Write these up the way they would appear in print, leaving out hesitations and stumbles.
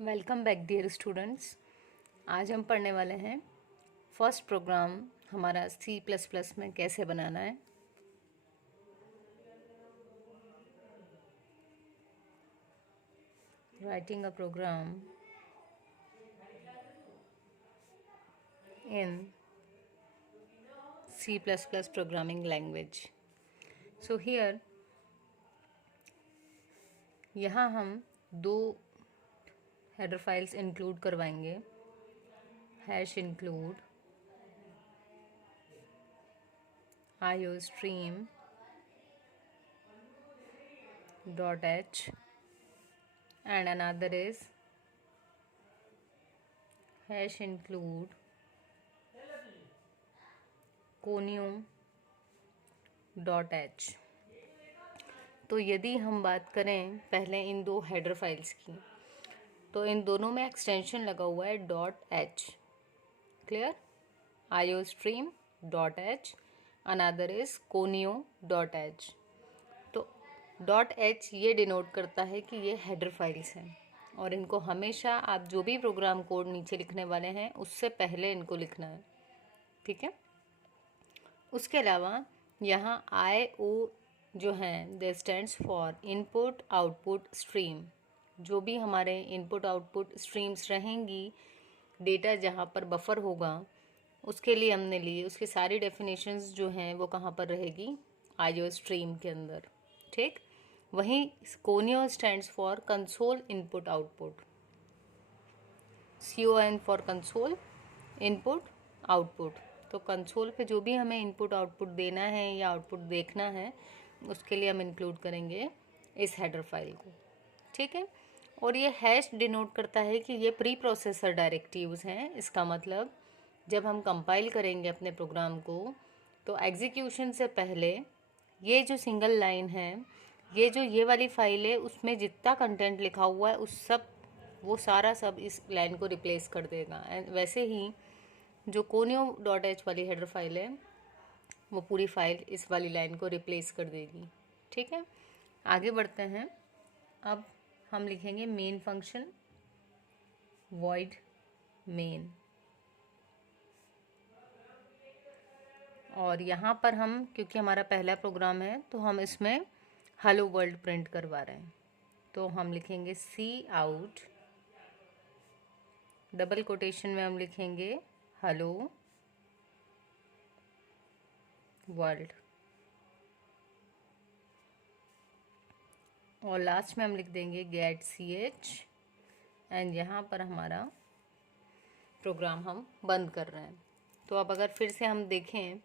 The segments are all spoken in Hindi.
Welcome back dear students. आज हम पढ़ने वाले हैं फर्स्ट प्रोग्राम हमारा C++ में कैसे बनाना है। Writing a program in C++ programming language. So here यहाँ हम दो हेडर फाइल्स इंक्लूड करवाएंगे। Hash include iostream.h and another is hash include conio.h। तो यदि हम बात करें पहले इन दो हेडर फाइल्स की, तो इन दोनों में एक्सटेंशन लगा हुआ है .h। Clear? iostream.h, another is conio.h। तो .h ये डिनोट करता है कि ये हेडर फाइल्स हैं और इनको हमेशा आप जो भी प्रोग्राम कोड नीचे लिखने वाले हैं उससे पहले इनको लिखना है। ठीक है। उसके अलावा यहाँ IO जो हैं they stands for input output stream. जो भी हमारे इनपुट आउटपुट स्ट्रीम्स रहेंगी, डेटा जहाँ पर बफर होगा उसके लिए हमने लिए, उसकी सारी डेफिनेशंस जो हैं वो कहाँ पर रहेगी, IO स्ट्रीम के अंदर। ठीक। वहीं conio stands for console input output, CON for console input output. तो कंसोल पे जो भी हमें इनपुट आउटपुट देना है या आउटपुट देखना है उसके लिए हम इंक्लूड करेंगे इस हेडर फाइल को। ठीक है। और ये हैश डिनोट करता है कि ये प्री प्रोसेसर डायरेक्टिव्स हैं। इसका मतलब जब हम कंपाइल करेंगे अपने प्रोग्राम को तो एग्जीक्यूशन से पहले ये जो सिंगल लाइन है, ये वाली फाइल है, उसमें जितना कंटेंट लिखा हुआ है उस सब वो सारा सब इस लाइन को रिप्लेस कर देगा। एंड वैसे ही जो conio.h वाली हेडर फाइल है वो पूरी फाइल इस वाली लाइन को रिप्लेस कर देगी। ठीक है। आगे बढ़ते हैं। अब हम लिखेंगे मेन फंक्शन void main, और यहाँ पर हम क्योंकि हमारा पहला प्रोग्राम है तो हम इसमें हेलो वर्ल्ड प्रिंट करवा रहे हैं। तो हम लिखेंगे cout, डबल कोटेशन में हम लिखेंगे हेलो वर्ल्ड, और लास्ट में हम लिख देंगे get ch, एंड यहाँ पर हमारा प्रोग्राम हम बंद कर रहे हैं। तो अब अगर फिर से हम देखें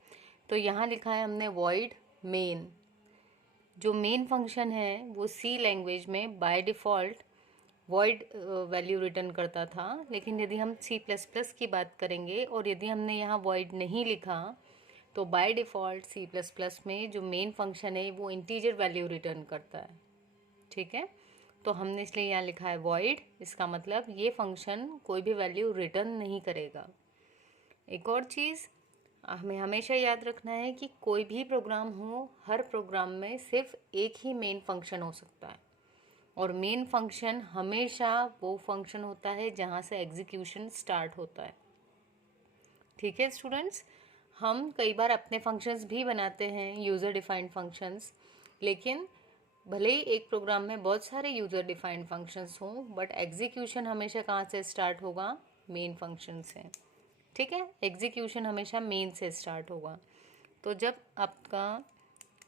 तो यहाँ लिखा है हमने void main। जो मेन फंक्शन है वो C लैंग्वेज में by default void value return करता था, लेकिन यदि हम C++ की बात करेंगे और यदि हमने यहाँ void नहीं लिखा तो बाय डिफ़ॉल्ट C++ में जो मेन फंक्शन है वो इंटीजर वैल्यू रिटर्न करता है। ठीक है। तो हमने इसलिए यहाँ लिखा है void। इसका मतलब ये फंक्शन कोई भी वैल्यू रिटर्न नहीं करेगा। एक और चीज़ हमें हमेशा याद रखना है कि कोई भी प्रोग्राम हो, हर प्रोग्राम में सिर्फ एक ही मेन फंक्शन हो सकता है, और मेन फंक्शन हमेशा वो फंक्शन होता है जहाँ से एग्जीक्यूशन स्टार्ट होता है। ठीक है स्टूडेंट्स। हम कई बार अपने फंक्शंस भी बनाते हैं, यूज़र डिफाइंड फंक्शंस, लेकिन भले ही एक प्रोग्राम में बहुत सारे यूज़र डिफाइंड फंक्शंस हों बट एग्जीक्यूशन हमेशा कहाँ से स्टार्ट होगा, मेन फंक्शन से। ठीक है। एग्जीक्यूशन हमेशा मेन से स्टार्ट होगा। तो जब आपका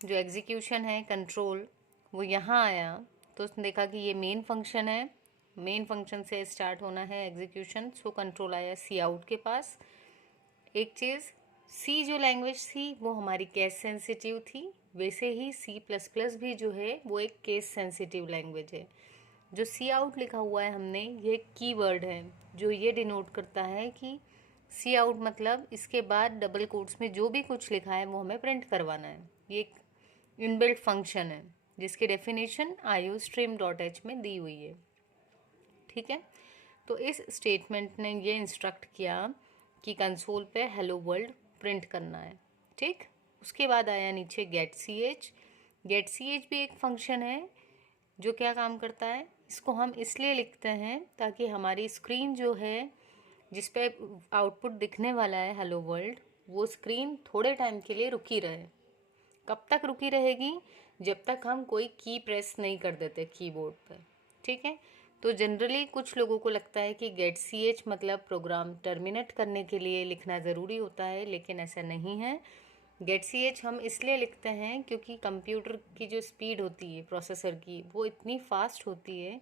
जो एग्जीक्यूशन है कंट्रोल वो यहाँ आया तो उसने देखा कि ये मेन फंक्शन है, मेन फंक्शन से स्टार्ट होना है एग्जीक्यूशन, सो कंट्रोल आया cout के पास। एक चीज़, C जो लैंग्वेज थी वो हमारी केस सेंसिटिव थी, वैसे ही C++ भी जो है वो एक केस सेंसिटिव लैंग्वेज है। जो cout लिखा हुआ है हमने, ये कीवर्ड है जो ये डिनोट करता है कि cout मतलब इसके बाद डबल कोट्स में जो भी कुछ लिखा है वो हमें प्रिंट करवाना है। ये एक इनबिल्ट फंक्शन है जिसकी डेफिनेशन iostream.h में दी हुई है। ठीक है। तो इस स्टेटमेंट ने ये इंस्ट्रक्ट किया कि कंसोल पे हेलो वर्ल्ड प्रिंट करना है। ठीक। उसके बाद आया नीचे get ch। भी एक फंक्शन है जो क्या काम करता है, इसको हम इसलिए लिखते हैं ताकि हमारी स्क्रीन जो है जिस पे आउटपुट दिखने वाला है हेलो वर्ल्ड, वो स्क्रीन थोड़े टाइम के लिए रुकी रहे। कब तक रुकी रहेगी? जब तक हम कोई की प्रेस नहीं कर देते कीबोर्ड पर, ठीक है। तो जनरली कुछ लोगों को लगता है कि गेट सी एच मतलब प्रोग्राम टर्मिनेट करने के लिए लिखना ज़रूरी होता है, लेकिन ऐसा नहीं है। गेट सी एच हम इसलिए लिखते हैं क्योंकि कंप्यूटर की जो स्पीड होती है प्रोसेसर की, वो इतनी फास्ट होती है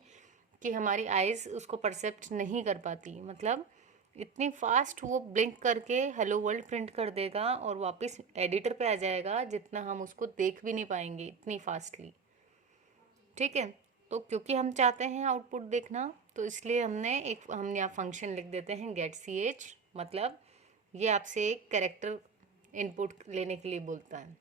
कि हमारी आइज़ उसको परसेप्ट नहीं कर पाती। मतलब इतनी फास्ट वो ब्लिंक करके हेलो वर्ल्ड प्रिंट कर देगा और वापस एडिटर पे आ जाएगा, जितना हम उसको देख भी नहीं पाएंगे इतनी फास्टली, ठीक है। तो क्योंकि हम चाहते हैं आउटपुट देखना, तो इसलिए हम यहाँ फंक्शन लिख देते हैं गेट सी एच, मतलब ये आपसे एक कैरेक्टर इनपुट लेने के लिए बोलता है।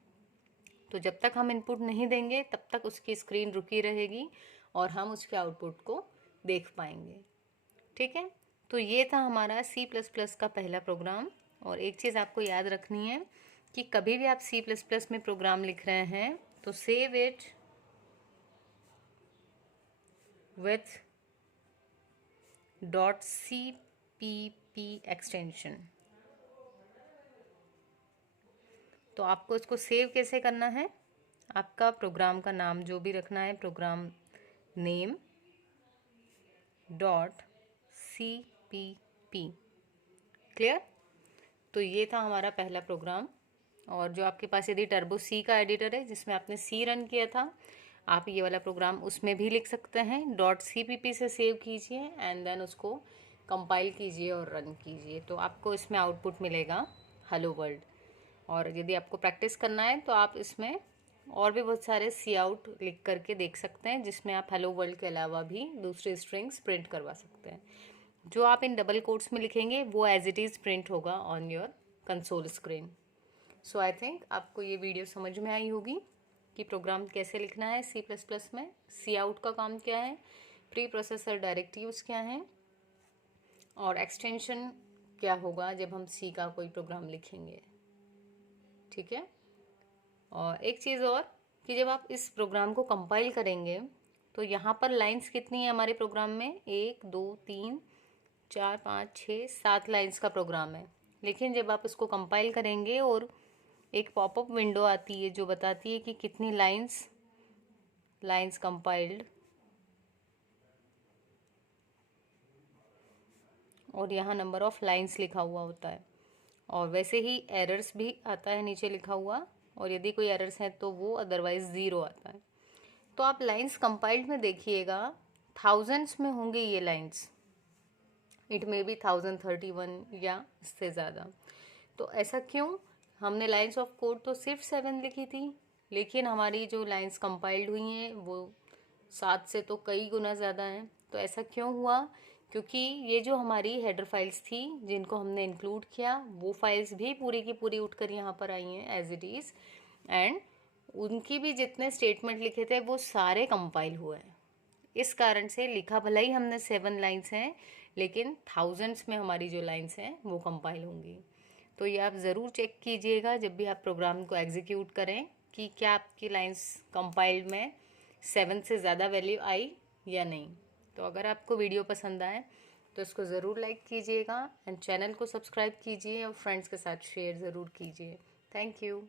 तो जब तक हम इनपुट नहीं देंगे तब तक उसकी स्क्रीन रुकी रहेगी और हम उसके आउटपुट को देख पाएंगे, ठीक है। तो ये था हमारा C++ का पहला प्रोग्राम। और एक चीज़ आपको याद रखनी है कि कभी भी आप C++ में प्रोग्राम लिख रहे हैं तो save it with .cpp extension. तो आपको इसको सेव कैसे करना है? आपका प्रोग्राम का नाम जो भी रखना है, प्रोग्राम नेम .cpp, क्लियर। तो ये था हमारा पहला प्रोग्राम। और जो आपके पास यदि टर्बो सी का एडिटर है जिसमें आपने सी रन किया था, आप ये वाला प्रोग्राम उसमें भी लिख सकते हैं। .cpp से सेव कीजिए एंड देन उसको कंपाइल कीजिए और रन कीजिए, तो आपको इसमें आउटपुट मिलेगा हेलो वर्ल्ड। और यदि आपको प्रैक्टिस करना है तो आप इसमें और भी बहुत सारे सी आउट लिख करके देख सकते हैं, जिसमें आप हेलो वर्ल्ड के अलावा भी दूसरे स्ट्रिंग्स प्रिंट करवा सकते हैं। जो आप इन डबल कोट्स में लिखेंगे वो एज इट इज़ प्रिंट होगा on your console screen. So I think आपको ये वीडियो समझ में आई होगी कि प्रोग्राम कैसे लिखना है C++ में, सी आउट का काम क्या है, प्री प्रोसेसर डायरेक्टिव्स क्या हैं, और एक्सटेंशन क्या होगा जब हम सी का कोई प्रोग्राम लिखेंगे, ठीक है। और एक चीज़ और कि जब आप इस प्रोग्राम को कंपाइल करेंगे तो यहाँ पर लाइंस कितनी है हमारे प्रोग्राम में? 1 2 3 4 5 6 7 लाइंस का प्रोग्राम है। लेकिन जब आप इसको कंपाइल करेंगे और एक पॉपअप विंडो आती है जो बताती है कि कितनी लाइंस कंपाइल्ड, और यहाँ नंबर ऑफ लाइंस लिखा हुआ होता है। और वैसे ही एरर्स भी आता है नीचे लिखा हुआ, और यदि कोई एरर्स हैं तो वो अदरवाइज 0 आता है। तो आप लाइंस कंपाइल्ड में देखिएगा, थाउजेंड्स में होंगे ये लाइंस, इट मे बी 1031 या इससे ज़्यादा। तो ऐसा क्यों? हमने लाइंस ऑफ कोड तो सिर्फ 7 लिखी थी, लेकिन हमारी जो लाइंस कंपाइल्ड हुई हैं वो 7 से तो कई गुना ज़्यादा हैं। तो ऐसा क्यों हुआ? क्योंकि ये जो हमारी हेडर फाइल्स थी जिनको हमने इंक्लूड किया, वो फाइल्स भी पूरी की पूरी उठकर यहाँ पर आई हैं एज इट इज़, एंड उनकी भी जितने स्टेटमेंट लिखे थे वो सारे कंपाइल हुए हैं। इस कारण से लिखा भला ही हमने 7 लाइंस हैं, लेकिन थाउजेंड्स में हमारी जो लाइंस हैं वो कंपाइल होंगी। तो ये आप ज़रूर चेक कीजिएगा जब भी आप प्रोग्राम को एग्जीक्यूट करें कि क्या आपकी लाइंस कंपाइल्ड में 7 से ज़्यादा वैल्यू आई या नहीं। तो अगर आपको वीडियो पसंद आए तो इसको ज़रूर लाइक कीजिएगा एंड चैनल को सब्सक्राइब कीजिए और फ्रेंड्स के साथ शेयर ज़रूर कीजिए। Thank you.